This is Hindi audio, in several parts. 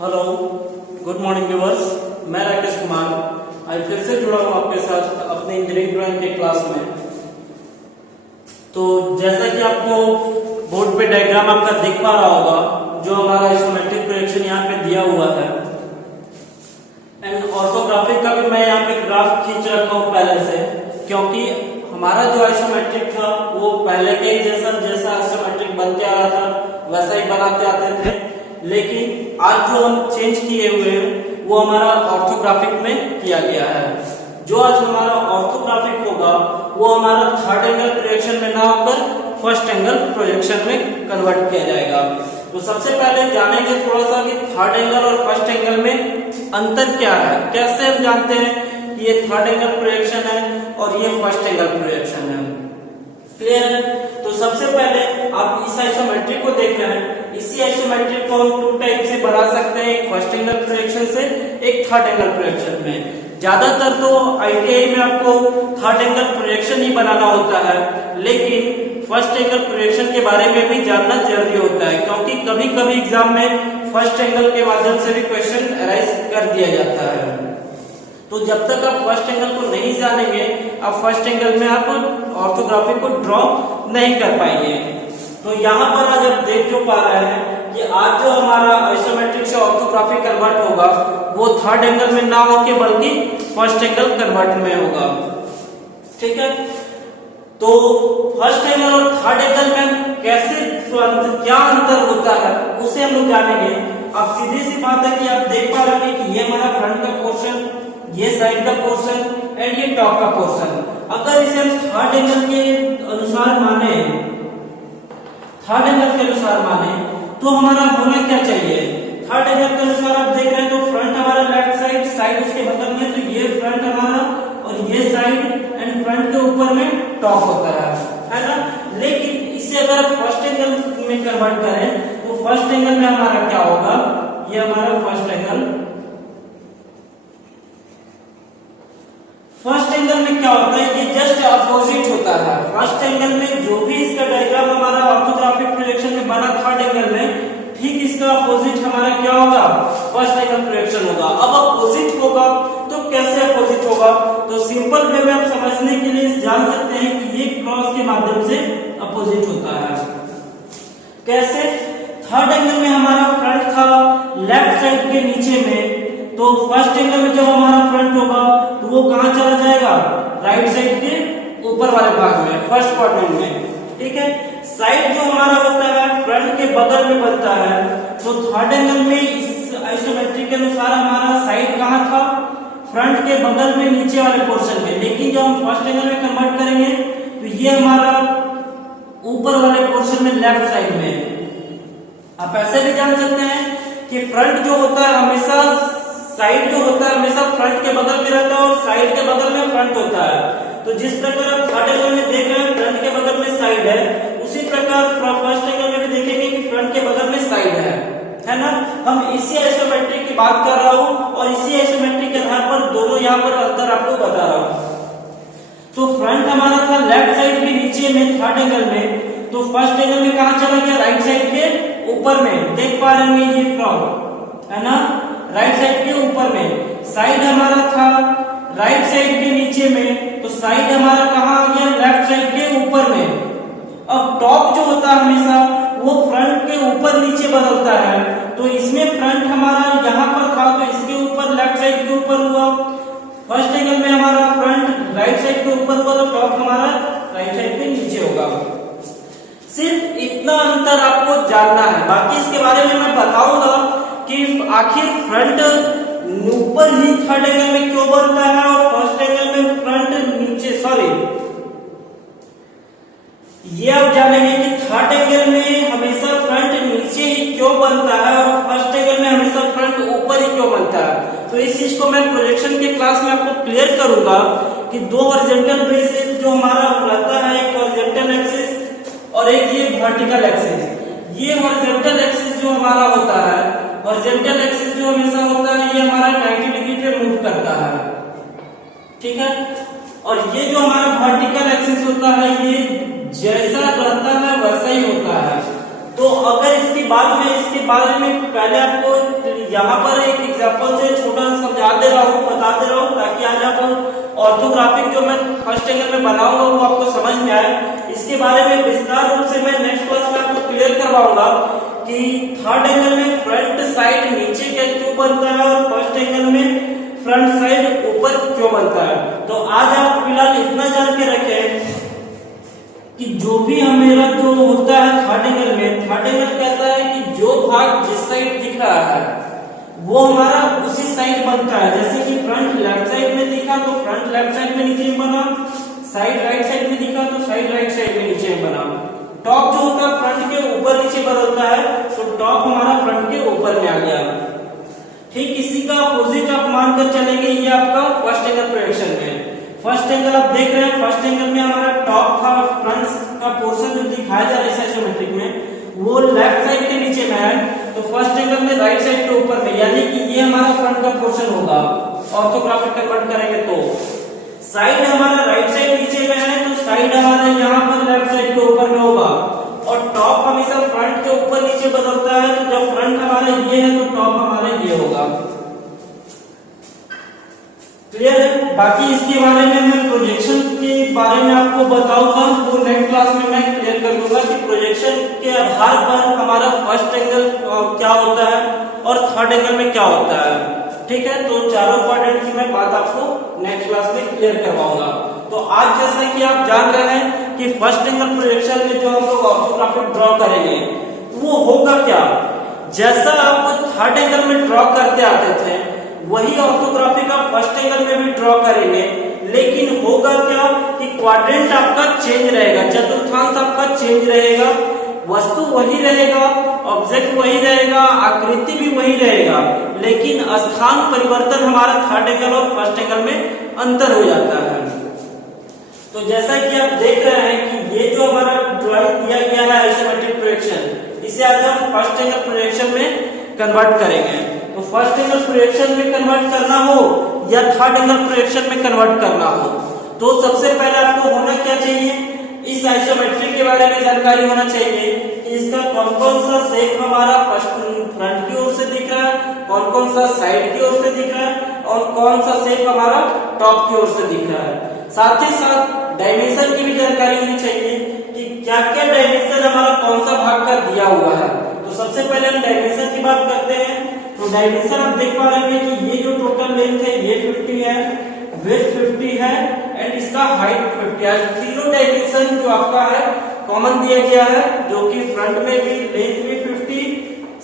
Hello, good morning viewers. मैं राकेश कुमार आज फिर से जुड़ा हूँ आपके साथ अपने इंजीनियरिंग ड्राइंग के क्लास में। तो जैसा कि आपको बोर्ड पे डायग्राम आपका दिख पा रहा होगा, जो हमारा आइसोमेट्रिक प्रोजेक्शन यहाँ पे दिया हुआ है एंड ऑर्थोग्राफिक का भी मैं यहाँ पे ग्राफ खींच रखा हूँ पहले से, क्योंकि हमारा जो आइसोमेट्रिक था वो पहले के जैसा आइसोमेट्रिक बनते आ रहा था वैसा ही बनाते आते थे, लेकिन आज जो हम चेंज किए हुए हैं वो हमारा ऑर्थोग्राफिक में किया गया है। जो आज हमारा ऑर्थोग्राफिक होगा वो हमारा थर्ड एंगल प्रोजेक्शन में ना होकर फर्स्ट एंगल प्रोजेक्शन में कन्वर्ट किया जाएगा। तो सबसे पहले जानेंगे थोड़ा सा कि थर्ड एंगल और फर्स्ट एंगल में अंतर क्या है। कैसे हम जानते हैं कि ये थर्ड एंगल प्रोजेक्शन है और ये फर्स्ट एंगल प्रोजेक्शन है। क्लियर है? तो सबसे पहले आप इस आइसोमेट्रिक को देख रहे हैं। इसी आइसोमेट्रिक को हम टू टाइप से बना सकते हैं, एक फर्स्ट एंगल प्रोजेक्शन से, एक थर्ड एंगल प्रोजेक्शन में। ज्यादातर तो आईटीआई में आपको थर्ड एंगल प्रोजेक्शन ही बनाना होता है, लेकिन फर्स्ट एंगल प्रोजेक्शन के बारे में भी जानना जरूरी होता है, क्योंकि कभी कभी एग्जाम में फर्स्ट एंगल के माध्यम से भी क्वेश्चन अराइज कर दिया जाता है। तो जब तक आप फर्स्ट एंगल को नहीं जानेंगे, आप फर्स्ट एंगल में आप ऑर्थोग्राफिक को ड्रॉ नहीं कर पाएंगे। तो यहाँ पर आज आप देख जो पा रहे हैं कि आज जो हमारा आइसोमेट्रिक से ऑर्थोग्राफिक कन्वर्ट होगा वो थर्ड एंगल में ना होके बल्कि फर्स्ट एंगल कन्वर्ट में होगा। ठीक है, तो फर्स्ट एंगल और थर्ड एंगल में कैसे क्या अंतर होता है उसे हम लोग जानेंगे। अब सीधी सी बात है कि आप देख पा रहे हैं कि ये हमारा फ्रंट का पोर्शन, ये साइड का पोर्शन एंड ये टॉप का पोर्शन। अगर इसे हम थर्ड एंगल के अनुसार माने, थर्ड एंगल के अनुसार माने तो हमारा होना क्या चाहिए। थर्ड एंगल के अनुसार आप देख रहे हैं तो फ्रंट हमारा लेफ्ट साइड, साइड उसके बगल में, तो ये फ्रंट हमारा और ये साइड एंड फ्रंट के ऊपर में टॉप होता है ना। लेकिन इसे अगर आप फर्स्ट एंगल में कन्वर्ट करें तो फर्स्ट एंगल में हमारा क्या होगा, ये हमारा फर्स्ट एंगल। फर्स्ट एंगल में क्या होता है, ये जस्ट अपोजिट होता है। फर्स्ट एंगल में जो भी इसका डायग्राम हमारा ऑर्थोग्राफिक प्रोजेक्शन में बना थर्ड एंगल में, ठीक इसका अपोजिट हमारा क्या होगा, फर्स्ट एंगल प्रोजेक्शन होगा। अब अपोजिट होगा तो कैसे अपोजिट होगा, तो सिंपल वे में आप समझने के लिए जान सकते हैं कि ये क्रॉस के माध्यम से अपोजिट होता है। कैसे? थर्ड एंगल में हमारा फ्रंट था लेफ्ट साइड के नीचे में, तो फर्स्ट एंगल में जब हमारा फ्रंट होगा तो वो कहां चला जाएगा, राइट साइड के ऊपर वाले भाग में, फर्स्ट क्वाड्रेंट में। ठीक है, साइड जो हमारा होता है फ्रंट के बगल में बनता है, तो थर्ड एंगल में इस आइसोमेट्रिक के अनुसार हमारा साइड कहां था, फ्रंट के बगल में नीचे वाले पोर्शन में। लेकिन जब हम फर्स्ट एंगल में कन्वर्ट करेंगे तो ये हमारा ऊपर वाले पोर्शन में लेफ्ट साइड में। आप ऐसे भी जान सकते हैं कि फ्रंट जो होता है हमेशा, साइड जो होता है हमेशा फ्रंट के बगल में रहता है और साइड के बगल में फ्रंट होता है। तो जिस प्रकार आप थर्ड एंगल में देख रहे हैं फ्रंट के बगल में साइड है, उसी प्रकार फर्स्ट एंगल में भी देखेंगे कि फ्रंट के बगल में साइड है ना। हम इसी आइसोमेट्रिक की बात कर रहा हूं और इसी आइसोमेट्रिक के आधार पर दोनों यहाँ पर अंतर आपको बता रहा हूं। तो फ्रंट हमारा था लेफ्ट साइड के नीचे में थर्ड एंगल में, तो फर्स्ट एंगल में कहा चला गया, राइट साइड के ऊपर में। देख पा रहे हैं ये क्रॉस है ना, राइट साइड के ऊपर में। साइड हमारा था राइट साइड के नीचे में, तो साइड हमारा कहां आ गया, लेफ्ट साइड के ऊपर में। अब टॉप जो होता है हमेशा वो फ्रंट के ऊपर नीचे बदलता है, तो इसमें फ्रंट हमारा यहाँ पर था तो इसके ऊपर लेफ्ट साइड के ऊपर हुआ। फर्स्ट एंगल में हमारा फ्रंट राइट साइड के ऊपर हुआ तो टॉप हमारा राइट साइड के नीचे होगा। सिर्फ इतना अंतर आपको जानना है, बाकी इसके बारे में मैं बताऊंगा कि आखिर फ्रंट ऊपर ही थर्ड एंगल में क्यों बनता है और फर्स्ट एंगल में फ्रंट नीचे, सॉरी ये आप जानेंगे कि थर्ड एंगल में हमेशा फ्रंट नीचे ही क्यों बनता है और फर्स्ट एंगल में हमेशा फ्रंट ऊपर ही क्यों बनता है। तो इस चीज को मैं प्रोजेक्शन के क्लास में आपको क्लियर करूंगा कि दो हॉरिजॉन्टल बेसिस जो हमारा रहता है, एक हॉरिजॉन्टल एक्सिस और एक ये वर्टिकल एक्सिस। ये हॉरिजॉन्टल एक्सिस जो हमारा होता है, हॉरिजॉन्टल एक्सिस जो हमेशा होता है ये हमारा 90 डिग्री पे मूव करता है। ठीक है, और ये जो हमारा वर्टिकल एक्सिस होता है ये जैसा रहता है वैसा ही होता है। तो अगर इसके बारे में पहले आपको यहाँ पर एक एग्जांपल से छोटा समझा दे रहा हूँ, बता दे रहा हूँ, ताकि आज आप ऑर्थोग्राफिक जो मैं फर्स्ट एंगल में बनाऊंगा वो आपको समझ में आए। इसके बारे में विस्तार रूप से मैं नेक्स्ट क्लास में आपको क्लियर करवाऊंगा कि थर्ड एंगल में फ्रंट साइड नीचे क्या क्यों बनता है और फर्स्ट एंगल में फ्रंट साइड ऊपर क्यों बनता है। तो आज आप फिलहाल इतना जान के रखें कि जो भी मेरा जो होता है थर्ड एंगल में, थर्ड एंगल कहता है कि जो भाग जिस साइड दिख रहा है वो हमारा उसी साइड बनता है। जैसे कि फ्रंट लेफ्ट साइड में दिखा तो फ्रंट लेफ्ट साइड में नीचे में बना, साइड राइट साइड में दिखा तो साइड राइट साइड में नीचे में बना। टॉप जो होता है फ्रंट के ऊपर नीचे बदलता है, तो टॉप हमारा फ्रंट के ऊपर में आ गया। ठीक इसी का अपोजिट आप मानकर चलेंगे, ये आपका फर्स्ट एंगल प्रोजेक्शन में। फर्स्ट एंगल आप देख रहे हैं, फर्स्ट एंगल में हमारा टॉप था, फ्रंट का पोर्शन जो दिखाया जा रहा है आइसोमेट्रिक में वो लेफ्ट साइड के नीचे में है, तो फर्स्ट एंगल में राइट साइड के ऊपर में, यानी कि ये हमारा फ्रंट का पोर्शन होगा। ऑर्थोग्राफिक कन्वर्ट करेंगे तो साइड हमारा राइट साइड नीचे में है, तो साइड हमारा यहाँ पर लेफ्ट साइड के ऊपर में होगा। और टॉप हमेशा फ्रंट के ऊपर नीचे बदलता है, तो जब फ्रंट हमारा ये है तो टॉप हमारा ये होगा। क्लियर है। बाकी इसके बारे में मैं प्रोजेक्शन के बारे में आपको बताऊंगा, वो नेक्स्ट क्लास में मैं क्लियर कर दूंगा कि प्रोजेक्शन के आधार पर हमारा फर्स्ट एंगल क्या होता है और थर्ड एंगल में क्या होता है। ठीक है, तो चारों क्वाड्रेंट की मैं बात आपको नेक्स्ट क्लास में क्लियर करवाऊंगा। तो आज जैसा कि आप जान रहे हैं कि फर्स्ट एंगल प्रोजेक्शन में जो हम लोग ऑर्थोग्राफिक ड्रॉ करेंगे वो होगा क्या, जैसा आप थर्ड एंगल में ड्रॉ करते आते थे वही ऑर्थोग्राफी का फर्स्ट एंगल में भी ड्रॉ करेंगे। लेकिन होगा क्या कि क्वाड्रेंट आपका चेंज रहेगा, चतुर्थांश आपका चेंज रहेगा, वस्तु वही रहेगा, ऑब्जेक्ट वही रहेगा, आकृति भी वही रहेगा, लेकिन स्थान परिवर्तन हमारा थर्ड एंगल और फर्स्ट एंगल में अंतर हो जाता है। तो जैसा कि आप देख रहे हैं कि ये जो हमारा ड्राइंग दिया गया है आइसोमेट्रिक प्रोजेक्शन, इसे आज हम फर्स्ट एंगल प्रोजेक्शन में कन्वर्ट करेंगे। तो फर्स्ट एंगल प्रोजेक्शन में कन्वर्ट करना हो या थर्ड एंगल प्रोजेक्शन में कन्वर्ट करना हो, तो सबसे पहले आपको होना क्या चाहिए, इस आइसोमेट्रिक के बारे में जानकारी होना चाहिए कि इसका कौन कौन सा शेप हमारा फ्रंट की ओर से दिख रहा है, कौन कौन सा साइड की ओर से दिख रहा है और कौन सा शेप हमारा टॉप की ओर से दिख रहा है। साथ ही साथ डायमेंशन की भी जानकारी होनी चाहिए कि क्या क्या डायमेंशन हमारा कौन सा भाग का दिया हुआ है। तो सबसे पहले हम डायमेंशन की बात करते हैं। तो डायमेंशन आप देख पा रहे हैं कि ये जो टोटल लेंथ है ये 50 है, विड्थ 50 है एंड इसका हाइट 50 है। तीनों डायमेंशन जो आपका है कॉमन दिया गया है, जो कि फ्रंट में भी लेंथ भी 50,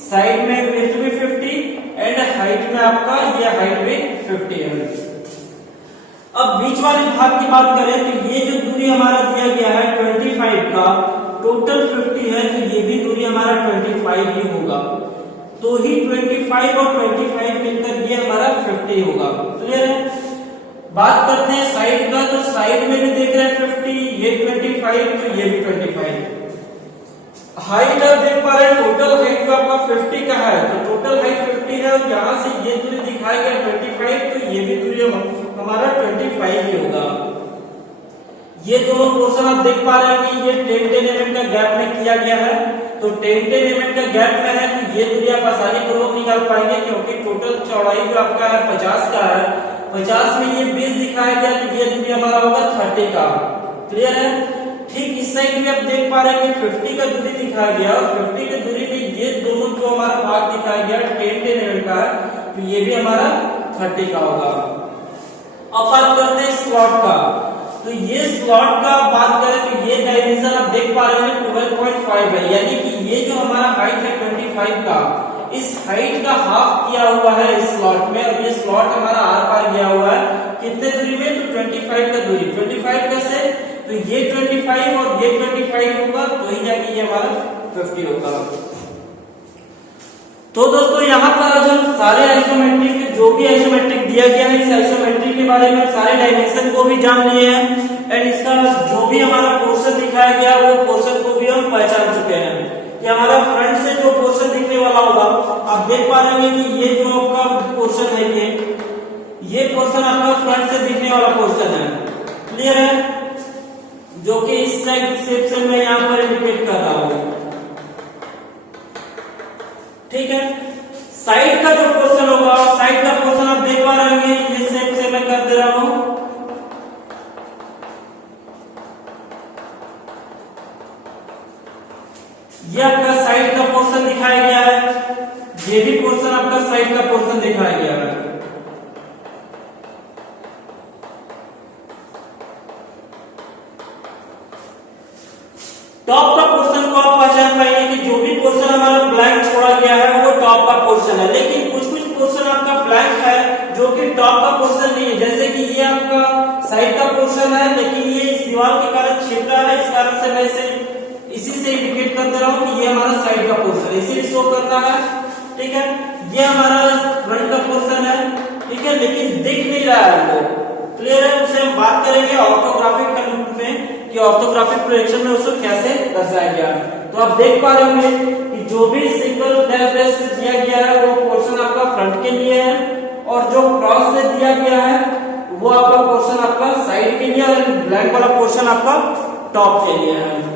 साइड में विड्थ भी 50 एंड हाइट में आपका ये हाइट भी 50 है। अब बीच वाले भाग की बात करें तो ये जो दूरी हमारा दिया गया है 25 का, टोटल 50 है, तो ये भी दूरी हमारा 25 ही होगा। तो ही 25 और 25 मिलकर ये हमारा 50 होगा। क्लियर है। बात करते हैं साइड का, तो साइड में भी देख रहे हैं 50, ये 25 तो ये भी 25। हाइट आप देख पा रहे हैं, टोटल हाइट जो आपका 50 का है, तो टोटल हाइट 50 है और यहाँ से ये दूरी दिखाई गया 25, तो ये भी दूरी हमारा 25 ही होगा। ये दोनों पोर्शन आप देख पा रहे हैं कि ये 10-10 mm का गैप में किया गया है, तो 10-10 mm का गैप में है, तो ये दूरी आप आसानी पूर्वक निकाल पाएंगे, क्योंकि टोटल चौड़ाई जो आपका है 50 का है, 50 में ये 20 दिखाया गया, तो ये दूरी हमारा होगा 30 का। क्लियर है। ठीक इस साइड में आप देख पा रहे हैं कि 50 का दूरी दिखाया गया और 50 की दूरी में ये दोनों जो हमारा भाग दिखाया गया 10-10 mm का है, तो ये भी हमारा 30 का होगा। अब बात करते हैं स्लॉट का। तो ये स्लॉट का बात करें तो ये डायमेंशन आप देख पा रहे हैं 12.5 है, यानी कि ये जो हमारा हाइट है 25 का, इस हाइट का हाफ किया हुआ है इस स्लॉट में, और ये स्लॉट हमारा आर पार गया हुआ है कितने दूरी में, तो 25 का दूरी। 25 कैसे, तो ये 25 और ये 25 होगा, तो ही जाके ये हमारा 50 होगा। तो दोस्तों यहाँ पर आज हम सारे आइसोमेट्रिक, जो भी आइसोमेट्रिक दिया गया है, इस आइसोमेट्रिक के बारे में सारे डायमेंशन को भी जान लिए हैं एंड इसका जो भी हमारा पोर्शन दिखाया गया वो पोर्शन को भी हम पहचान चुके हैं कि हमारा फ्रंट से जो पोर्शन दिखने वाला होगा, आप देख पा रहे हैं कि ये जो आपका पोर्शन है, ये पोर्शन आपका फ्रंट से दिखने वाला पोर्शन है। क्लियर है। जो कि इस साइड शेप से मैं यहाँ पर इंडिकेट कर रहा हूँ। ठीक है। साइड का जो पोर्शन होगा, साइड का पोर्शन आप देख पा रहे होंगे, इस शेप से मैं कर दे रहा हूं। ये आपका साइड का पोर्शन दिखाया गया है, ये भी पोर्शन आपका साइड का पोर्शन दिखाया गया है। टॉप का पोर्शन को आप पहचान पाएंगे कि जो भी पोर्शन हमारा ब्लैंक छोड़ा गया है वो टॉप का पोर्शन है, लेकिन कुछ कुछ पोर्शन आपका ब्लैंक है जो कि टॉप का पोर्शन नहीं है। जैसे कि ये आपका साइड का पोर्शन है, लेकिन ये इस दीवार के कारण छिप रहा है, इस कारण से मैं इसे इसी से इंडिकेट कर दे रहा हूं कि ये हमारा साइड का पोर्शन है, इसे शो करना है। ठीक है, ये हमारा फ्रंट का पोर्शन है। ठीक है, लेकिन दिख नहीं रहा है वो, क्लियर है। उसे हम बात करेंगे ऑर्थोग्राफिक में कि ऑर्थोग्राफिक प्रोजेक्शन में उसको कैसे दर्शाया गया। तो आप देख पा रहे होंगे कि जो भी सिंगल डैश से दिया गया है वो पोर्शन आपका फ्रंट के लिए है, और जो क्रॉस से दिया गया है वो आपका पोर्शन आपका साइड के लिए, और ब्लैंक वाला पोर्शन आपका टॉप के लिए है।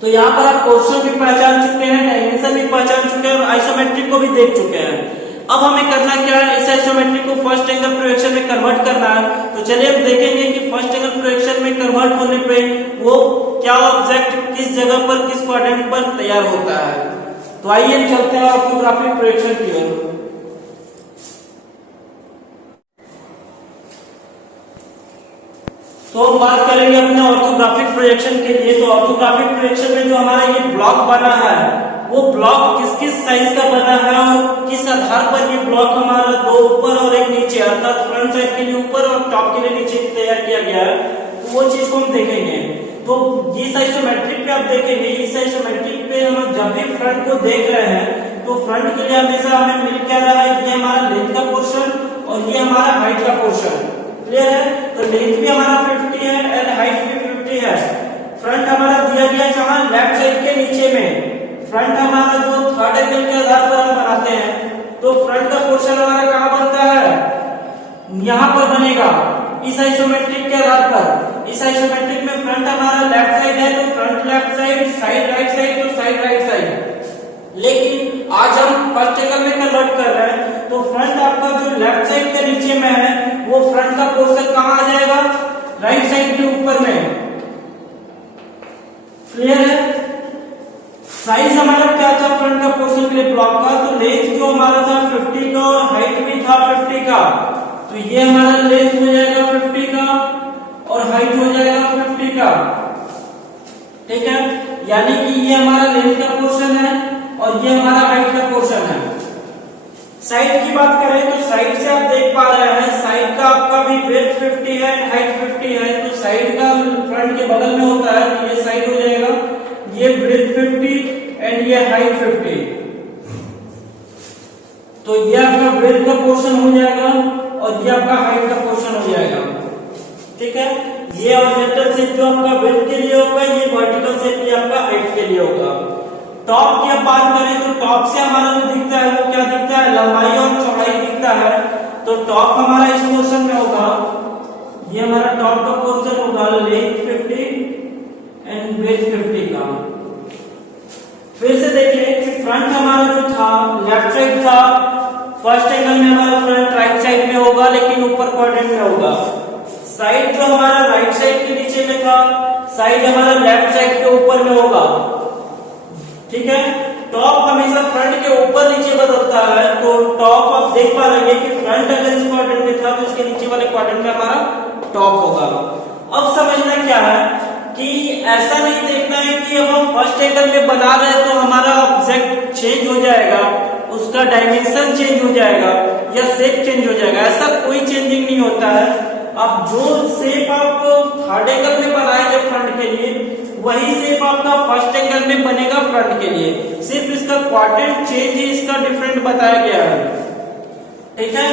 तो यहाँ पर आप पोर्शन भी पहचान चुके हैं, डायमेंशन भी पहचान चुके हैं, और आइसोमेट्रिक को भी देख चुके हैं। अब हमें करना क्या है, इस आइसोमेट्रिक को फर्स्ट एंगल प्रोजेक्शन में कन्वर्ट करना है। तो चलिए हम देखेंगे कि फर्स्ट एंगल प्रोजेक्शन में कन्वर्ट होने पे वो क्या ऑब्जेक्ट किस जगह पर, किस क्वाड्रेंट पर तैयार होता है। तो आइए हम चलते हैं ऑर्थोग्राफिक प्रोजेक्शन की ओर। तो हम बात करेंगे अपने ऑर्थोग्राफिक प्रोजेक्शन के लिए। तो ऑर्थोग्राफिक प्रोजेक्शन में जो हमारा ये ब्लॉक बना है वो ब्लॉक किस किस साइज का बना है और किस आधार पर ये ब्लॉक हमारा दो ऊपर और एक नीचे, अर्थात फ्रंट साइड के लिए ऊपर और टॉप के लिए नीचे तैयार किया गया है, तो वो चीज को हम देखेंगे। तो इस आइसोमेट्रिक पे आप देखेंगे, इस आइसोमेट्रिक पे हम जब भी फ्रंट को देख रहे हैं तो फ्रंट के लिए हमेशा हमें मिल क्या रहा है, ये हमारा लेंथ का पोर्शन और ये हमारा हाइट का पोर्शन, क्लियर है। तो लेंथ भी हमारा 50 है एंड हाइट भी 50 है। फ्रंट हमारा दिया गया है कहां, लेफ्ट साइड के नीचे में। फ्रंट हमारा जो थर्ड एंगल के आधार पर हम बनाते हैं, तो फ्रंट का पोर्शन हमारा कहां बनता है, यहां पर बनेगा इस आइसोमेट्रिक के आधार पर। इस आइसोमेट्रिक में फ्रंट हमारा लेफ्ट साइड है तो front left side, side right side तो साइड राइट साइड। लेकिन आज हम फर्स्ट एंगल में कन्वर्ट कर रहे हैं, तो फ्रंट आपका जो लेफ्ट साइड के नीचे में है वो फ्रंट का पोर्शन कहां आ जाएगा, राइट साइड के ऊपर में, क्लियर है। साइज हमारा क्या था फ्रंट का पोर्शन के लिए ब्लॉक का, तो लेंथ जो हमारा था 50 का और हाइट भी था 50 का, तो ये हमारा लेंथ हो जाएगा 50 का और हाइट हो जाएगा 50 का। ठीक है, यानी कि ये हमारा लेंथ का पोर्शन है और ये हमारा हाइट का पोर्शन है। साइड की बात करें तो साइड से आप देख पा रहे हैं, साइड का आपका भी ब्रेथ 50 है, हाइट 50 है, तो साइड का फ्रंट के बगल में होता है, तो ये साइड हो जाएगा, ये ब्रेथ 50 एंड ये हाइट 50। तो ये आपका ब्रेथ का पोर्शन हो जाएगा और ये आपका हाइट का पोर्शन हो जाएगा। ठीक है, ये हॉरिजॉन्टल शेप जो आपका ब्रेथ के लिए होगा, ये वर्टिकल शेप भी आपका हाइट के लिए होगा। टॉप की अब बात करें तो टॉप से हमारा जो दिखता है वो क्या दिखता है, लंबाई और चौड़ाई दिखता है। तो टॉप हमारा इस पोर्शन में होगा, ये हमारा टॉप का पोर्शन होगा लेंथ 50 एंड ब्रेथ 50 का। फिर से देखिए कि फ्रंट हमारा जो था लेफ्ट साइड था, फर्स्ट एंगल में हमारा फ्रंट राइट साइड में होगा लेकिन ऊपर क्वाड्रेंट में होगा। साइड जो हमारा राइट साइड के नीचे में था, साइड हमारा लेफ्ट साइड के ऊपर में होगा। ठीक है, टॉप हमेशा फ्रंट के ऊपर नीचे बदलता है, तो टॉप आप देख पा रहे हैं कि फ्रंट अगर इस क्वाड्रेंट में था तो इसके नीचे वाले क्वाड्रेंट में हमारा टॉप होगा। अब समझना क्या है कि ऐसा नहीं देखना है कि अब हम फर्स्ट एंगल में बना रहे हैं तो हमारा ऑब्जेक्ट चेंज हो जाएगा, उसका डायमेंशन चेंज हो जाएगा या शेप चेंज हो जाएगा, ऐसा कोई चेंजिंग नहीं होता है। अब जो शेप आप थर्ड एंगल में बनाए थे फ्रंट के लिए, वही शेप आपका फर्स्ट एंगल में बनेगा फ्रंट के लिए, सिर्फ इसका क्वाड्रेंट चेंज ही इसका डिफरेंट बताया गया है। ठीक है,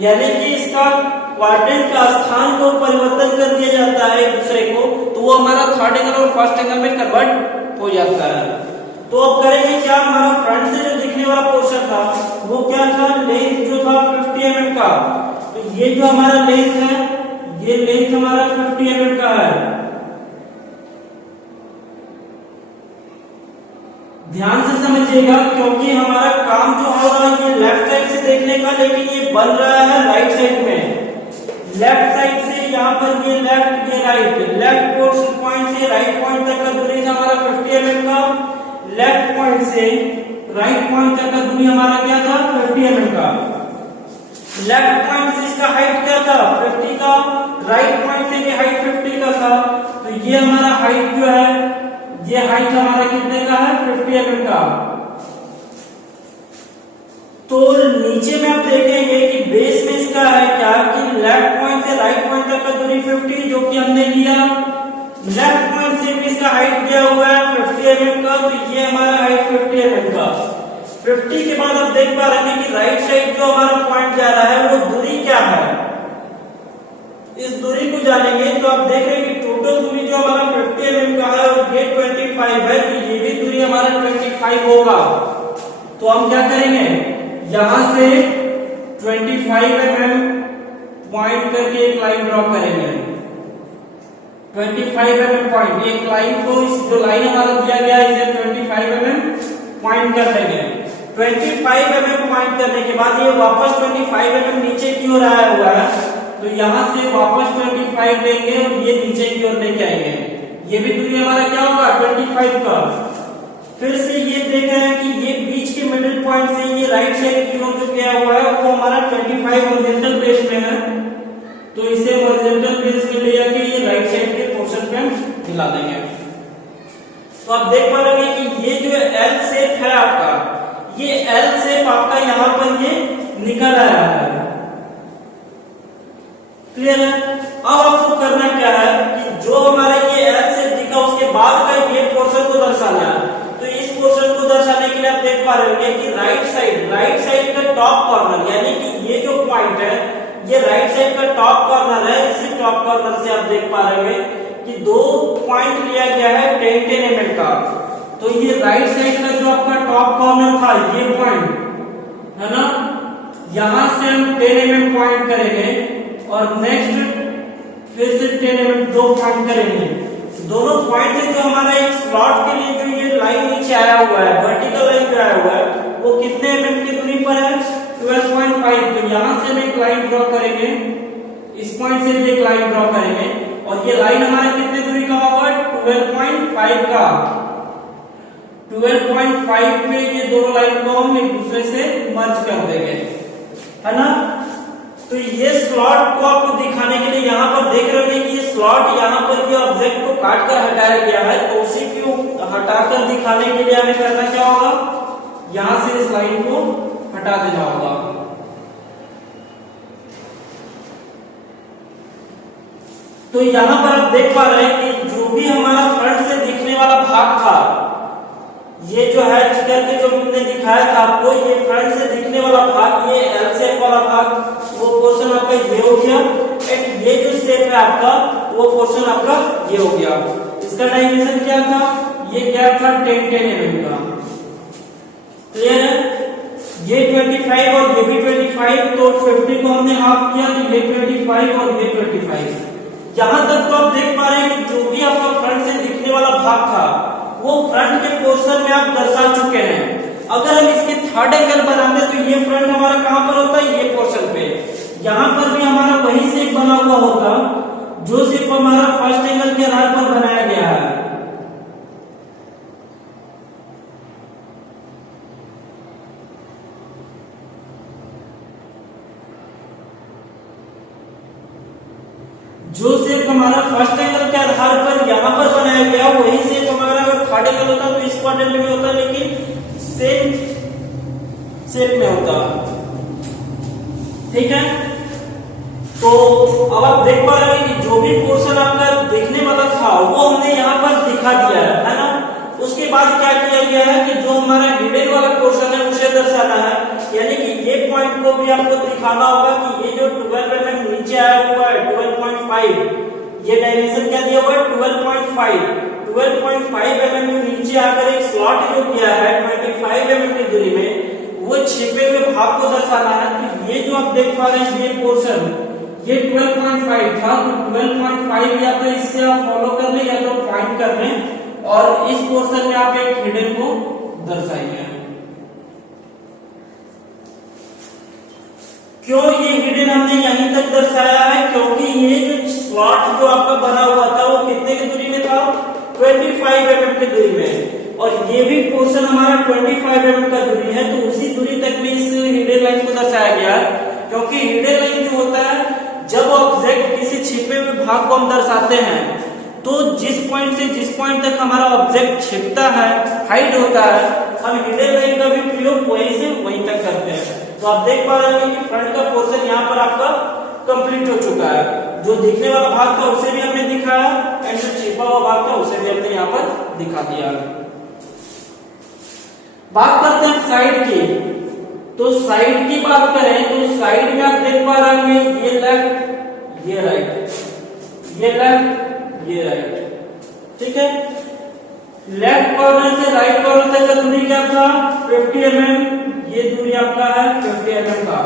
यानी कि इसका क्वाड्रेंट का स्थान को परिवर्तन कर दिया जाता है एक दूसरे को, तो वो हमारा थर्ड एंगल और फर्स्ट एंगल में कन्वर्ट हो जाता है। तो अब करेंगे क्या, हमारा फ्रंट से जो दिखने वाला पोर्शन था वो क्या था, लेंथ जो था 50 mm का, तो ये जो हमारा लेंथ है, ये लेंथ हमारा 50 mm का है। ध्यान से समझिएगा क्योंकि हमारा काम जो हो रहा है ये लेफ्ट देखने का, लेकिन ये बन रहा है राइट साइड में। लेफ्ट साइड से यहाँ पर ये लेफ्ट ये राइट, लेफ्ट पॉइंट से राइट पॉइंट तक का दूरी था हमारा 50 mm का, लेफ्ट पॉइंट से राइट पॉइंट तक का दूरी हमारा क्या था 50 mm का। लेफ्ट पॉइंट से इसका हाइट क्या था 50 का, राइट पॉइंट से भी हाइट 50 का था, तो ये हमारा हाइट जो है, ये हाइट हमारा कितने का है 50 mm का। तो नीचे में आप देखेंगे कि बेस में इसका है क्या कि लेफ्ट पॉइंट से राइट पॉइंट तक का दूरी 50 जो कि हमने लिया, लेफ्ट पॉइंट से भी इसका हाइट दिया हुआ है 50 mm का, तो ये हमारा हाइट 50 mm का। 50 के बाद आप देख पा रहे हैं कि राइट साइड जो हमारा पॉइंट जा रहा है वो दूरी क्या है। इस दूरी को जानेंगे तो आप देख रहे हैं कि टोटल दूरी जो हमारा 50 mm का है और ये 25 है, तो ये भी दूरी हमारा 25 होगा। तो हम क्या करेंगे, यहां से 25 mm पॉइंट करके एक लाइन ड्रॉ करेंगे। 25 mm पॉइंट, एक लाइन को, इस जो लाइन हमारा दिया गया है इसे 25 mm पॉइंट कर देंगे। 25 mm पॉइंट करने के बाद ये वापस 25 mm नीचे की ओर आया हुआ है, तो यहां से वापस 25 लेंगे और ये नीचे की ओर लेके आएंगे। ये भी दूरी हमारा क्या होगा 25 का। फिर से ये देख रहे हैं कि ये बीच के मिडिल पॉइंट से ये राइट साइड की ओर जो गया हुआ है वो हमारा 25 हॉरिजॉन्टल बेस में है, तो इसे हॉरिजॉन्टल बेस में ले जाके ये राइट साइड के पोर्शन पे हिला देंगे। तो आप देख पा रहे हैं कि ये जो एल शेप है आपका, ये एल शेप आपका यहाँ पर ये निकल आया है। क्लियर है। अब आपको करना क्या है कि जो हमारा ये एल शेप दिखा उसके बाद का ये पोर्शन को दर्शाना है। तो इस पोर्शन को दर्शाने के लिए आप देख पा रहे हैं कि राइट साइड का टॉप कॉर्नर, यानी कि ये जो पॉइंट है ये राइट साइड का टॉप कॉर्नर है। इसी टॉप कॉर्नर से आप देख पा रहे हैं कि दो पॉइंट लिया गया है 10 mm का। तो ये राइट साइड का जो आपका टॉप कॉर्नर था ये पॉइंट है ना, यहां से हम 10 mm पॉइंट करेंगे और नेक्स्ट फिर से 10 mm दो पॉइंट करेंगे। दोनों पॉइंट से जो हमारा एक स्लॉट के लिए जो ये लाइन नीचे आया हुआ है, वर्टिकल लाइन जो आया हुआ है, वो कितने mm की दूरी पर है 12.5। तो यहां से हम एक लाइन ड्रॉ करेंगे, इस पॉइंट से भी एक लाइन ड्रॉ करेंगे और ये लाइन हमारा कितने दूरी का होगा 12.5 का। 12.5 पे ये दोनों लाइन को हम एक दूसरे से मर्ज कर देंगे, है ना। तो ये स्लॉट को आपको दिखाने के लिए यहाँ पर देख रहे हैं कि ये स्लॉट यहाँ पर ये ऑब्जेक्ट को काट कर हटाया गया है, तो उसी को हटाकर दिखाने के लिए हमें करना क्या होगा, यहाँ से इस लाइन को हटा देना होगा। तो यहाँ पर आप देख पा रहे हैं कि जो भी हमारा फ्रंट से दिखने वाला भाग था, ये जो है चित्र के जो हमने दिखाया था आपको, ये फ्रंट से दिखने वाला भाग, ये एल शेप वाला भाग, वो पोर्शन आपका ये हो गया। एंड ये जो शेप है आपका वो पोर्शन आपका ये हो गया। इसका डायमेंशन क्या था, ये गैप था 10 mm का। क्लियर है। ये 25 और ये भी 25, तो 50 को हमने हाफ किया, तो ये 25 और ये 25। यहां तक तो आप देख पा रहे हैं कि जो भी आपका फ्रंट से दिखने वाला भाग था वो फ्रंट के पोर्शन में आप दर्शा चुके हैं। अगर हम इसके थर्ड एंगल बनाते तो ये फ्रंट हमारा कहां पर होता है, ये पोर्शन पे। यहां पर भी हमारा वही शेप बना हुआ होता जो शेप हमारा फर्स्ट एंगल के आधार पर बनाया गया है। जो शेप हमारा फर्स्ट एंगल के आधार पर यहाँ पर बनाया गया वही शेप हमारा अगर थर्ड एंगल होता तो इस क्वाड्रेंट में होता, लेकिन सेम शेप में होता। ठीक है। तो अब आप देख पा रहे हैं कि जो भी पोर्शन आपका देखने वाला था वो हमने यहाँ पर दिखा दिया है ना। उसके बाद क्या किया गया है कि जो हमारा हिडन वाला पोर्शन है उसे दर्शाना है, यानी कि ये पॉइंट को भी आपको दिखाना होगा कि ये जो 12 mm नीचे आया हुआ है 12.5, ये डायमेंशन क्या दिया हुआ है 12.5 mm जो नीचे आकर एक स्लॉट जो किया है 25 mm की दूरी में, वो छिपे हुए भाग को दर्शाना है। तो ये जो आप देख पा रहे हैं ये पोर्शन ये 12.5 था, तो 12.5 या तो इससे आप फॉलो कर ले या तो पॉइंट कर लें और इस पोर्शन में आप एक हिडन को दर्शाइए। क्यों ये हिडन हमने यहीं तक दर्शाया है? क्योंकि ये जो स्लॉट जो आपका बना हुआ था वो कितने की दूरी में था? 25 mm की दूरी में, और ये भी पोर्शन हमारा 25 mm का दूरी है, तो उसी दूरी तक में इस हिडन लाइन को दर्शाया गया है। क्योंकि हिडन लाइन जो होता है, जब ऑब्जेक्ट किसी छिपे हुए भाग को हम दर्शाते हैं, तो जिस पॉइंट से जिस पॉइंट तक हमारा ऑब्जेक्ट छिपता है, हाइड होता है, हम हिडन लाइन का भी प्रयोग वहीं से वहीं तक करते हैं। तो आप देख पा रहे हैं कि फ्रंट का पोर्शन यहाँ पर आपका कंप्लीट हो चुका है। जो दिखने वाला भाग था उसे भी हमने दिखाया, एंड जो छिपा हुआ भाग था उसे भी हमने यहाँ पर दिखा दिया। बात करते हैं साइड की। तो साइड की बात करें तो साइड में आप देख पा रहे हैं ये लेफ्ट, ये राइट, ये लेफ्ट, ये राइट, ठीक है। लेफ्ट कॉर्नर से राइट कॉर्नर तक का दूरी क्या था? 50 mm, ये दूरी आपका है 50 mm का।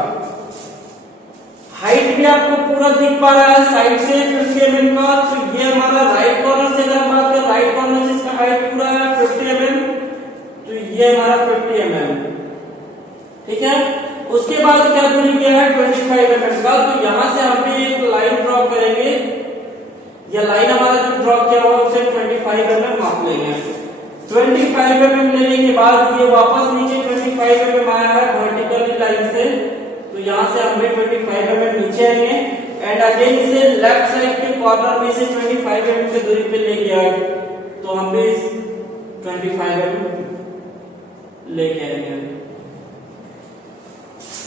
हाइट भी आपको पूरा दिख पा रहा है साइड से 50 mm का, तो ये हमारा राइट कॉर्नर से अगर हम बात करें, राइट कॉर्नर से इसका हाइट पूरा है 50 mm, तो ये हमारा 50 mm, ठीक है। उसके बाद क्या दूरी क्या है? 25 mm का। तो यहां से हम भी एक लाइन ड्रॉ करेंगे, यह लाइन हमारा जो ड्रॉ किया हुआ उसे 25 mm माप लेंगे। 25 mm लेने के बाद ये वापस नीचे 25 mm आया है वर्टिकली लाइन से, तो यहाँ से हम भी 25 mm नीचे आएंगे, एंड अगेन इसे लेफ्ट साइड के कॉर्नर में से 25 mm की दूरी पे ले गया, तो हम भी 25 mm लेके आएंगे।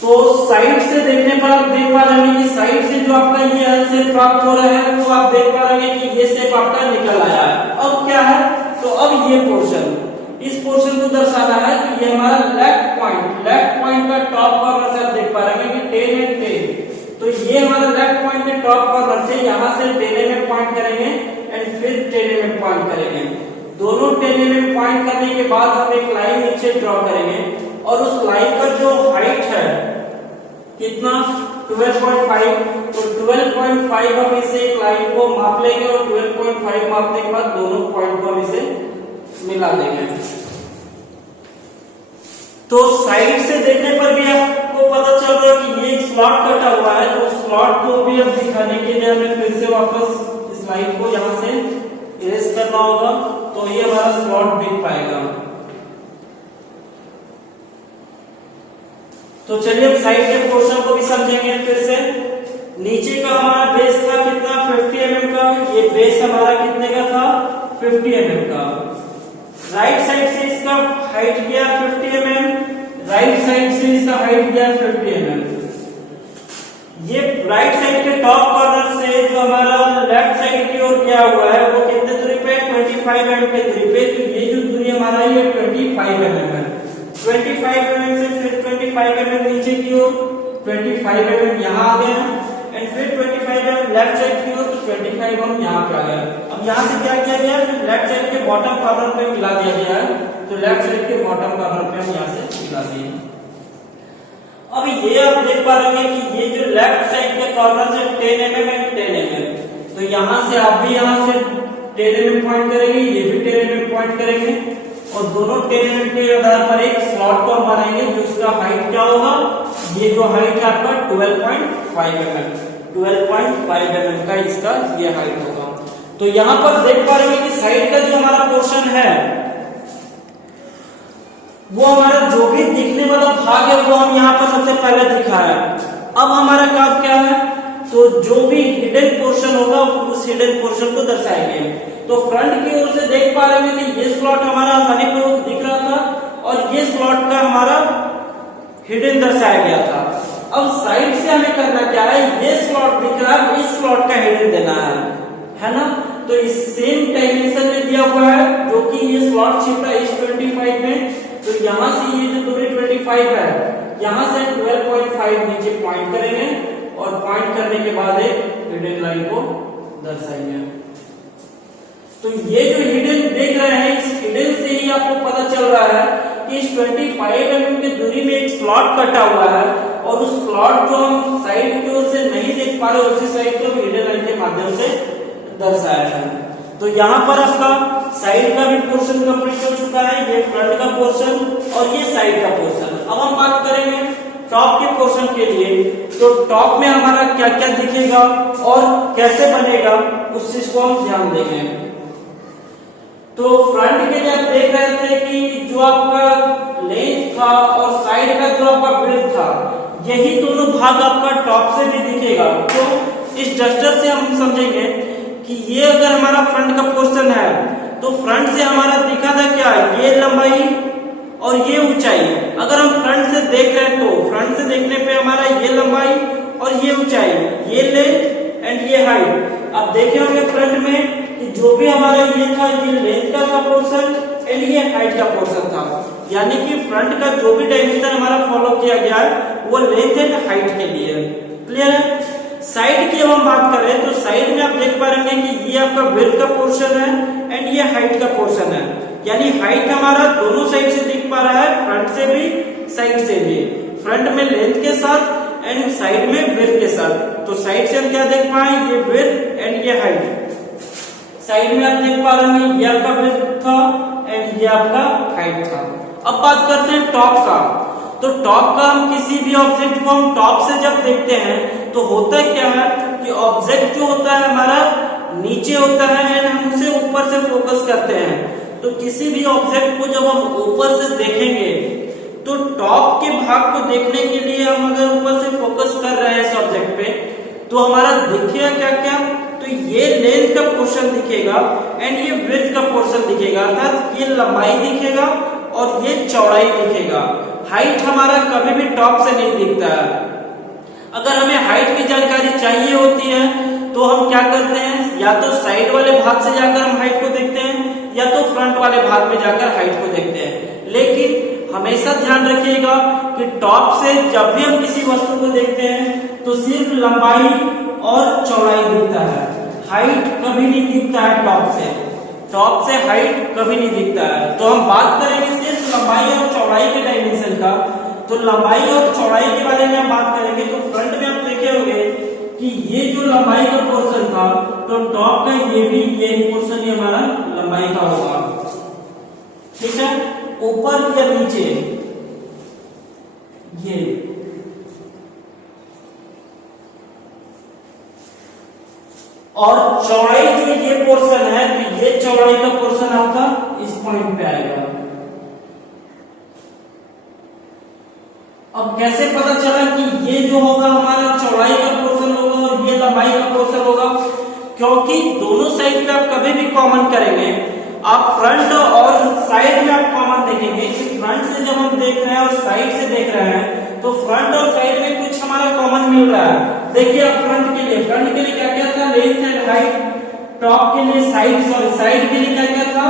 तो साइड से देखने पर आप देख पा रहे हैं कि साइड से जो आपका ये एल शेप प्राप्त हो रहा है, वो आप देख पा रहे हैं कि ये शेप आपका निकल आया है। अब क्या है? तो अब ये पोर्शन, इस पोर्शन को दर्शाना है, तो ये हमारा लेफ्ट पॉइंट का टॉप कॉर्नर से आप देख पा रहे हैं कि 10 and 10, तो ये हमारा लेफ्ट पॉइंट के टॉप कॉर्नर से यहां से 10 mm पॉइंट करेंगे, एंड फिर 10 mm पॉइंट करेंगे। दोनों 10 mm पॉइंट करने के बाद हम एक लाइन नीचे ड्रॉ करेंगे, और उस लाइन का जो हाइट है कितना? 12.5, तो 12.5 हम इसे एक लाइन को माप लेंगे, और 12.5 मापने के बाद दोनों पॉइंट को हम इसे मिला देंगे। तो साइड से देखने पर भी आपको पता चल रहा है कि ये एक स्लॉट कटा हुआ है, तो स्लॉट को भी अब दिखाने के लिए हमें फिर से वापस इस लाइन को यहां से इरेज करना होगा, तो ये हमारा स्लॉट दिख पाएगा। तो चलिए हम साइड के पोर्शन को भी समझेंगे फिर से। नीचे का हमारा बेस था कितना? 50 mm का, ये बेस हमारा कितने का था? 50 mm का। राइट साइड से इसका हाइट गया 50 mm, राइट साइड से इसका हाइट गया 50 mm। ये राइट साइड के टॉप कॉर्नर से जो हमारा लेफ्ट साइड की ओर गया हुआ है वो कितने दूरी पे? 25 mm के दूरी पे, तो ये जो दूरी हमारा ये 25 mm है। 25 mm से फिर 25 mm नीचे की ओर, 25 mm यहाँ आ गया, एंड फिर 25 mm लेफ्ट साइड की ओर, तो 25 mm यहाँ पे आ गया। अब यहाँ से क्या किया गया? फिर लेफ्ट साइड के बॉटम कॉर्नर पे मिला दिया गया है, तो लेफ्ट साइड के बॉटम कॉर्नर पे हम यहाँ से मिला दिए। अब ये आप देख पा रहे हैं कि ये जो लेफ्ट साइड के कॉर्नर से 10 mm एंड 10 mm, तो यहाँ से आप भी यहाँ से 10 mm पॉइंट करेंगे, ये भी 10 mm पॉइंट करेंगे, और दोनों 10 mm के आधार पर एक स्लॉट को बनाएंगे, जो उसका हाइट क्या होगा? ये जो हाइट है आपका 12.5 mm, 12.5 mm का इसका ये हाइट होगा। तो यहाँ पर देख पा रहे हैं कि साइड का जो हमारा पोर्शन है, वो हमारा जो भी दिखने वाला भाग है वो हम यहाँ पर सबसे पहले दिखाया। अब हमारा काम क्या है? तो जो भी हिडन पोर्शन होगा उस हिडन पोर्शन को दर्शाएंगे। तो फ्रंट की ओर से देख पा रहे हैं कि ये स्लॉट हमारा आसानी पूर्वक दिख रहा था, और ये स्लॉट का हमारा हिडन दर्शाया गया था। अब साइड से हमें करना क्या है? ये स्लॉट दिख रहा है, इस स्लॉट का हिडन देना है ना। तो इस सेम डायमेंशन में दिया हुआ है, जो कि ये स्लॉट छिपा है इस 25 में, तो यहां से ये जो दूरी 25 है, यहां से 12.5 नीचे पॉइंट करेंगे, और पॉइंट करने के बाद एक हिडन लाइन को दर्शाएंगे। तो ये जो हिडन देख रहे हैं, इस हिडन से ही आपको पता चल रहा है कि इस 25 mm की दूरी में एक स्लॉट कटा हुआ है, और उस स्लॉट जो हम साइड की ओर से नहीं देख पा रहे, उसी साइड को हिडन लाइन के माध्यम से दर्शाया है। तो यहाँ पर आपका साइड का भी पोर्शन कंप्लीट हो चुका है, ये फ्रंट का पोर्शन और ये साइड का पोर्शन। अब हम बात करेंगे टॉप के पोर्शन के लिए, तो टॉप में हमारा क्या क्या दिखेगा और कैसे बनेगा उस चीज को हम ध्यान देंगे। तो फ्रंट के लिए आप देख रहे थे कि जो आपका लेंथ था और साइड का जो आपका विड्थ था, यही दोनों भाग आपका टॉप से भी दिखेगा। तो इस डस्टर से हम समझेंगे कि ये अगर हमारा फ्रंट का पोर्शन है तो फ्रंट से हमारा दिखा था क्या, ये लंबाई और ये ऊंचाई। अगर हम फ्रंट से देख रहे हैं तो फ्रंट से देखने पे हमारा ये लंबाई और ये ऊंचाई, ये लेंथ एंड ये हाइट। आप देखे होंगे फ्रंट में कि जो भी हमारा ये था, ये लेंथ का था पोर्शन एंड ये हाइट का पोर्शन था। यानी कि फ्रंट का जो भी डायमेंशन हमारा फॉलो किया गया है वो लेंथ एंड हाइट के लिए। क्लियर है। साइड की हम बात करें तो साइड में आप देख पा रहे हैं कि ये आपका विड्थ का पोर्शन है एंड ये हाइट का पोर्शन है। यानी हाइट हमारा दोनों साइड से दिख पा रहा है, फ्रंट से भी साइड से भी। फ्रंट में लेंथ के साथ एंड साइड में विड्थ के साथ। तो साइड से हम क्या देख पाए, ये विड्थ एंड ये हाइट। साइड में आप देख पा रहे हैं ये आपका विड्थ था एंड ये आपका हाइट था। अब बात करते हैं टॉप का। तो टॉप का हम किसी भी ऑब्जेक्ट को हम टॉप से जब देखते हैं तो होता क्या है कि ऑब्जेक्ट जो होता है हमारा नीचे होता है एंड हम उसे ऊपर से फोकस करते हैं। तो किसी भी ऑब्जेक्ट को जब हम ऊपर से देखेंगे तो टॉप के भाग को देखने के लिए हम अगर ऊपर से फोकस कर रहे हैं इस ऑब्जेक्ट पे तो हमारा दिखेगा क्या क्या, तो ये लेंथ का पोर्शन दिखेगा एंड ये विड्थ का पोर्शन दिखेगा, अर्थात ये लंबाई दिखेगा और ये चौड़ाई दिखेगा। हाइट हमारा कभी भी टॉप से नहीं दिखता है। अगर हमें हाइट की जानकारी चाहिए होती है तो हम क्या करते हैं, या तो साइड वाले भाग से जाकर हम हाइट को देखते हैं या तो फ्रंट वाले भाग में जाकर हाइट को देखते हैं। लेकिन हमेशा ध्यान रखिएगा कि टॉप से जब भी हम किसी वस्तु को देखते हैं तो सिर्फ लंबाई और चौड़ाई दिखता है, हाइट कभी नहीं दिखता है टॉप से। टॉप से हाइट कभी नहीं दिखता है। तो हम बात करेंगे सिर्फ लंबाई और चौड़ाई के डायमेंशन का। तो लंबाई और चौड़ाई के बारे में हम बात करेंगे तो फ्रंट में आप देखे होंगे कि ये जो लंबाई का पोर्शन था तो टॉप का ये भी ये पोर्शन ही हमारा लंबाई का होगा। ठीक है, ऊपर या नीचे ये, और चौड़ाई जो ये पोर्शन है तो ये चौड़ाई का पोर्शन आपका इस पॉइंट पे आएगा। अब कैसे पता चला कि ये जो होगा हमारा चौड़ाई का पोर्शन होगा और ये लंबाई का पोर्शन होगा, क्योंकि दोनों साइड पे आप कभी भी कॉमन करेंगे, आप फ्रंट और साइड में आप कॉमन देखेंगे कि फ्रंट से जब हम देख रहे हैं और साइड से देख रहे हैं तो फ्रंट और साइड में कुछ हमारा कॉमन मिल रहा है। देखिए आप फ्रंट के लिए क्या क्या था, लेंथ एंड हाइट। टॉप के लिए साइड के लिए क्या क्या था,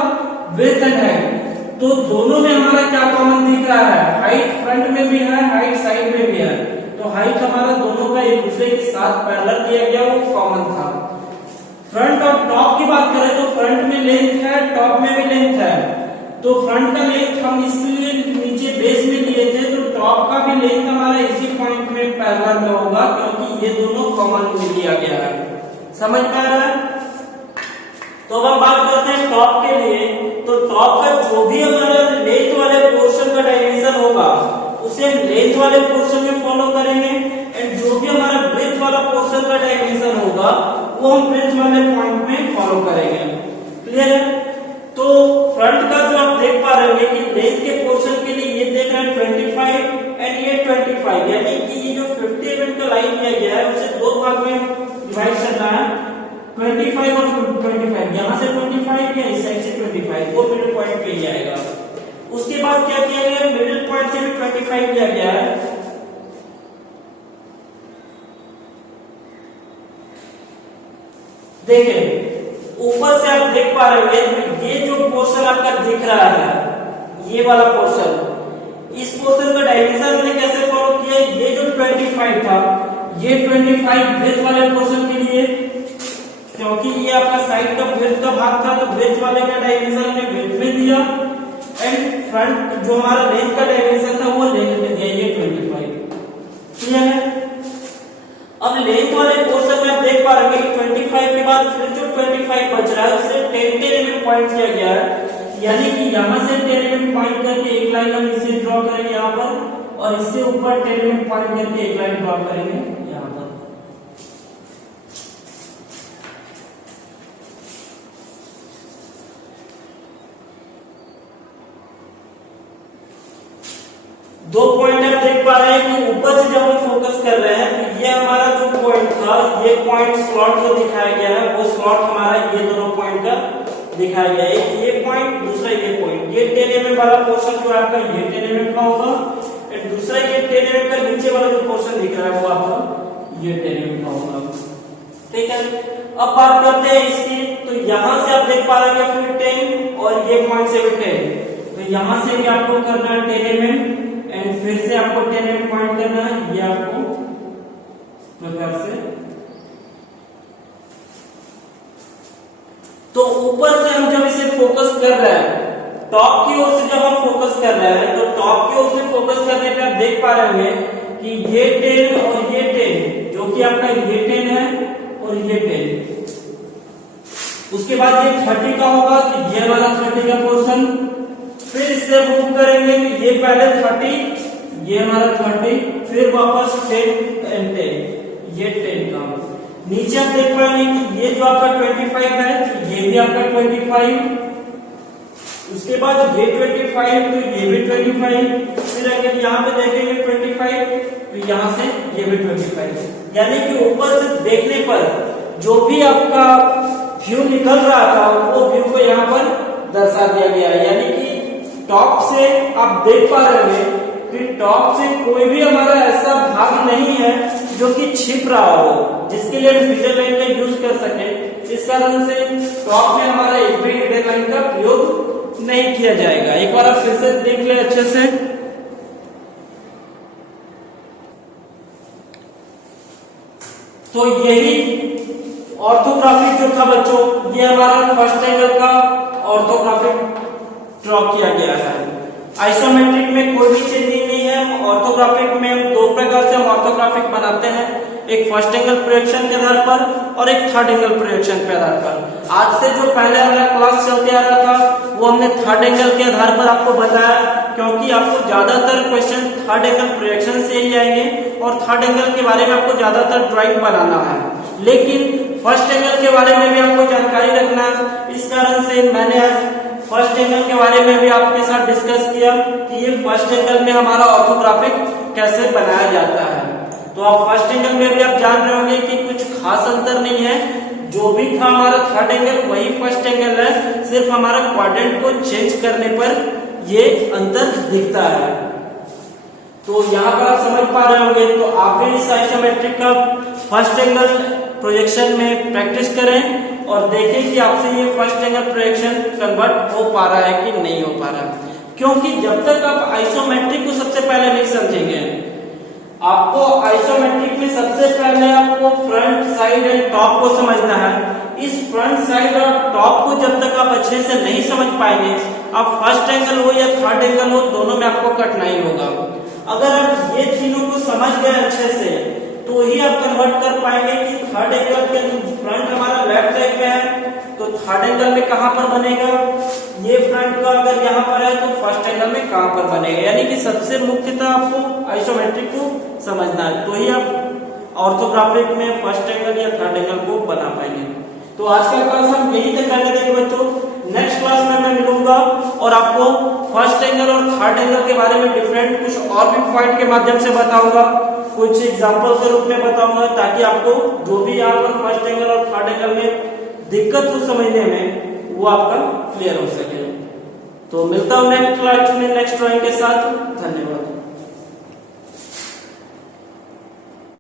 विड्थ एंड हाइट। तो दोनों में हमारा क्या कॉमन दिख रहा है, हाइट फ्रंट में भी है, हाइट साइड में भी है। तो हाइट हमारा दोनों का एक दूसरे के साथ पैरेलल दिया गया, वो कॉमन था। फ्रंट और टॉप की बात करें तो फ्रंट में लेंथ है, टॉप में भी लेंथ है। तो फ्रंट का लेंथ हम इसलिए नीचे बेस में लिए थे, तो टॉप का भी लेंथ हमारा इसी पॉइंट में पैरेलल में होगा, क्योंकि ये दोनों कॉमन में लिया गया है। समझ में आ रहा है। तो अब हम बात करते हैं टॉप के लिए। तो टॉप का जो भी हमारा लेंथ वाले पोर्शन का डायमेंशन होगा उसे हम लेंथ वाले पोर्शन में फॉलो करेंगे एंड जो भी हमारा ब्रेथ वाला पोर्शन का डायमेंशन होगा वो हम ब्रेथ वाले पॉइंट में फॉलो करेंगे। क्लियर है। तो फ्रंट का जो आप देख पा रहे होंगे कि लेंथ के पोर्शन के लिए ये देख रहे हैं 25 एंड ये 25, यानी कि ये जो 50 mm का लाइन दिया गया है उसे दो भाग में डिवाइड करना है, 25 और 25। यहाँ से 25 या इस साइड से 25, वो मिडिल पॉइंट पे ही आएगा। उसके बाद क्या किया गया, मिडिल पॉइंट से भी 25 लिया गया है। देखें ऊपर से आप देख पा रहे होंगे ये जो पोर्शन आपका दिख रहा है, ये वाला पोर्शन, इस पोर्शन का डायमेंशन हमने कैसे फॉलो किया, ये जो 25 था ये 25 ब्रेथ वाले पोर्शन के लिए, क्योंकि ये आपका साइड का ब्रेथ का भाग था तो ब्रेथ वाले का डायमेंशन हमने ब्रेथ में दिया एंड फ्रंट जो हमारा लेंथ का डायमेंशन था वो लेंथ में दिया, ये 25। क्लियर है। अब लेंथ वाले पोर्शन में आप देख पा रहे हैं 25 के बाद फिर जो 25 बच रहा है उसे 10 mm पॉइंट किया गया है, यानी कि यहाँ से 10 mm पॉइंट करके एक लाइन हम इसे ड्रॉ करेंगे यहाँ पर और इससे ऊपर 10 mm पॉइंट करके एक लाइन ड्रॉ करेंगे यहाँ पर। दो पॉइंट आप देख पा रहे हैं कि ऊपर से जब हम फोकस कर रहे हैं तो ये हमारा जो पॉइंट था, ये पॉइंट स्लॉट जो दिखाया गया है वो स्लॉट हमारा ये दोनों पॉइंट का दिखाया गया है। एक ये पॉइंट, दूसरा ये पॉइंट। ये 10 mm वाला पोर्शन जो आपका ये 10 mm का होगा और दूसरा ये 10 mm का नीचे वाला जो पोर्शन दिख रहा है वो आपका ये 10 mm का होगा। ठीक है, अब बात करते हैं इसकी। तो यहां से आप देख पा रहे हैं फिर 10 और ये पॉइंट से भी 10, तो यहां से भी आपको करना है 10 mm एंड फिर से आपको 10 mm पॉइंट करना है। ये आपको प्रकार से, तो ऊपर से हम जब इसे फोकस कर रहे हैं, टॉप की ओर से जब हम फोकस कर रहे हैं तो टॉप की ओर से फोकस करने पे आप देख पा रहे होंगे कि ये 10 और ये 10 जो कि आपका ये 10 है और ये 10, उसके बाद ये 30 का होगा कि ये वाला 30 का पोर्शन। फिर इससे मूव करेंगे कि ये पहले 30, ये हमारा 30, फिर वापस 10 एंड 10, ये 10 का। नीचे आप देख पाएंगे कि ये जो आपका 25 है तो ये भी आपका 25, उसके बाद ये 25 तो ये भी 25, फिर अगर यहाँ पे देखेंगे 25 तो यहाँ से ये भी 25। यानी कि ऊपर से देखने पर जो भी आपका व्यू निकल रहा था वो व्यू को यहाँ पर दर्शा दिया गया है। यानी कि टॉप से आप देख पा रहे हैं कि टॉप से कोई भी हमारा ऐसा भाग नहीं है जो कि छिप रहा हो, जिसके लिए हम हिडन लाइन का यूज कर सके। इस कारण से टॉप में हमारा एक भी हिडन लाइन का प्रयोग नहीं किया जाएगा। एक बार आप फिर से देख ले अच्छे से। तो यही ऑर्थोग्राफिक जो था बच्चों, ये हमारा फर्स्ट एंगल का ऑर्थोग्राफिक ड्रॉ किया गया है। आइसोमेट्रिक में कोई भी चेंजिंग नहीं है। ऑर्थोग्राफिक में हम दो प्रकार से हम ऑर्थोग्राफिक बनाते हैं, एक फर्स्ट एंगल प्रोजेक्शन के आधार पर और एक थर्ड एंगल प्रोजेक्शन के आधार पर। आज से जो पहले वाला क्लास चलते आ रहा था वो हमने थर्ड एंगल के आधार पर आपको बताया, क्योंकि आपको ज्यादातर क्वेश्चन थर्ड एंगल प्रोजेक्शन से ही आएंगे और थर्ड एंगल के बारे में आपको ज्यादातर ड्राइंग बनाना है। लेकिन फर्स्ट एंगल के बारे में भी आपको जानकारी रखना है। इस कारण से मैंने आज फर्स्ट एंगल के बारे में भी आपके साथ डिस्कस किया कि ये फर्स्ट एंगल में हमारा ऑर्थोग्राफिक कैसे बनाया जाता है। तो आप फर्स्ट एंगल में भी आप जान रहे होंगे कि कुछ खास अंतर नहीं है। जो भी था हमारा थर्ड एंगल वही फर्स्ट एंगल है, सिर्फ हमारा क्वाड्रेंट को चेंज करने पर ये अंतर दिखता है। तो यहाँ पर आप समझ पा रहे होंगे। तो आप भी इस आइसोमेट्रिक का फर्स्ट एंगल प्रोजेक्शन में प्रैक्टिस करें और देखें कि आपसे ये फर्स्ट एंगल प्रोजेक्शन कन्वर्ट हो पा रहा है कि नहीं हो पा रहा है। क्योंकि जब तक आप आइसोमेट्रिक को सबसे पहले नहीं समझेंगे, आपको आइसोमेट्रिक में सबसे पहले आपको फ्रंट साइड एंड टॉप को समझना है। इस फ्रंट साइड और टॉप को जब तक आप अच्छे से नहीं समझ पाएंगे, आप फर्स्ट एंगल हो या थर्ड एंगल हो, दोनों में आपको कठिनाई होगा। अगर आप ये तीनों को समझ गए अच्छे से तो ही आप कन्वर्ट कर पाएंगे कि थर्ड एंगल के फ्रंट हमारा लेफ्ट साइड में है तो थर्ड एंगल में कहां पर बनेगा, ये फ्रंट का अगर यहाँ पर है तो फर्स्ट एंगल में कहां पर बनेगा। यानी कि सबसे मुख्यतः आपको आइसोमेट्रिक को समझना है, तो ही आप ऑर्थोग्राफिक में फर्स्ट एंगल या थर्ड एंगल को बना पाएंगे। तो आज का क्लास हम यही तक करने देंगे बच्चों। नेक्स्ट क्लास में मैं मिलूंगा और आपको फर्स्ट एंगल और थर्ड एंगल के बारे में डिफरेंट कुछ और भी पॉइंट के माध्यम से बताऊंगा, कुछ एग्जाम्पल के रूप में बताऊंगा, ताकि आपको जो भी यहाँ पर फर्स्ट एंगल और थर्ड एंगल में दिक्कत हो समझने में वो आपका क्लियर हो सके। तो मिलता हूँ नेक्स्ट क्लास में नेक्स्ट ड्राइंग के साथ। धन्यवाद।